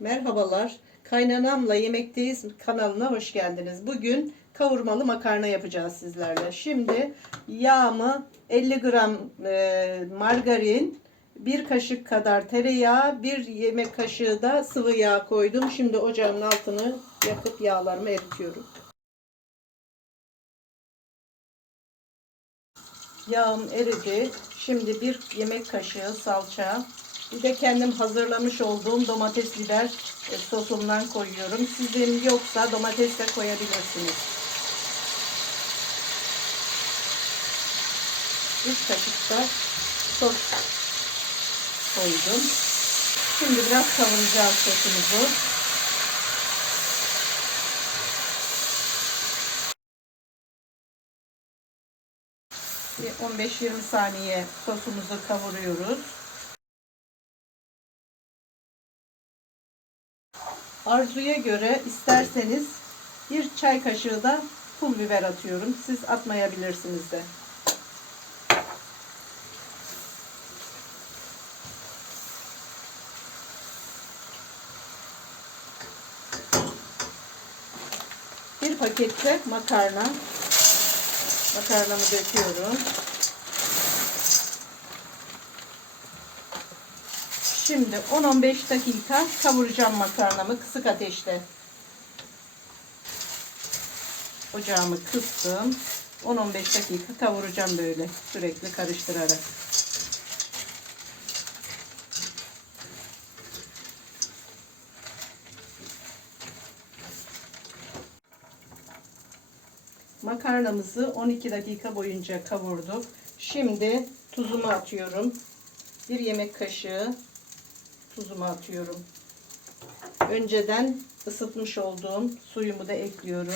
Merhabalar. Kaynanamla Yemekteyiz kanalına hoş geldiniz. Bugün kavurmalı makarna yapacağız sizlerle. Şimdi yağımı 50 gram e, margarin, bir kaşık kadar tereyağı, bir yemek kaşığı da sıvı yağ koydum. Şimdi ocağın altını yakıp yağlarımı eritiyorum. Yağım eridi. Şimdi bir yemek kaşığı salça, bir de kendim hazırlamış olduğum domates biber e, sosumdan koyuyorum. Sizin yoksa domates de koyabilirsiniz. 3 kaşık da sos koydum. Şimdi biraz kavuracağız sosumuzu. Bir 15-20 saniye sosumuzu kavuruyoruz. Arzuya göre isterseniz bir çay kaşığı da pul biber atıyorum. Siz atmayabilirsiniz de. Bir pakette makarna. Makarnamı döküyorum. Şimdi 10-15 dakika kavuracağım makarnamı kısık ateşte. Ocağımı kıstım. 10-15 dakika kavuracağım böyle sürekli karıştırarak. Makarnamızı 12 dakika boyunca kavurduk. Şimdi tuzumu atıyorum. Bir yemek kaşığı tuzumu atıyorum. Önceden ısıtmış olduğum suyumu da ekliyorum.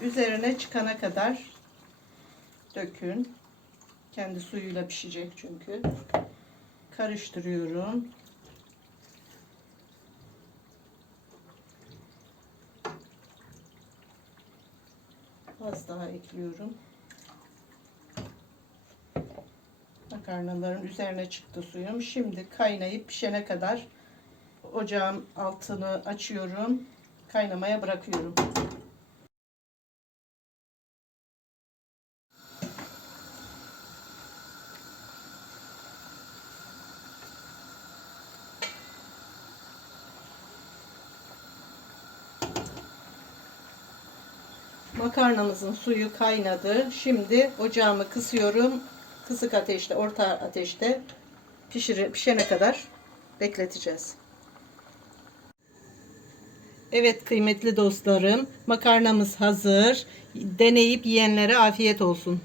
Üzerine çıkana kadar dökün. Kendi suyuyla pişecek çünkü. Karıştırıyorum. Az daha ekliyorum. Makarnaların üzerine çıktı suyum. Şimdi kaynayıp pişene kadar ocağın altını açıyorum. Kaynamaya bırakıyorum. Makarnamızın suyu kaynadı. Şimdi ocağımı kısıyorum. Kısık ateşte, orta ateşte pişir, pişene kadar bekleteceğiz. Evet kıymetli dostlarım, makarnamız hazır. Deneyip yiyenlere afiyet olsun.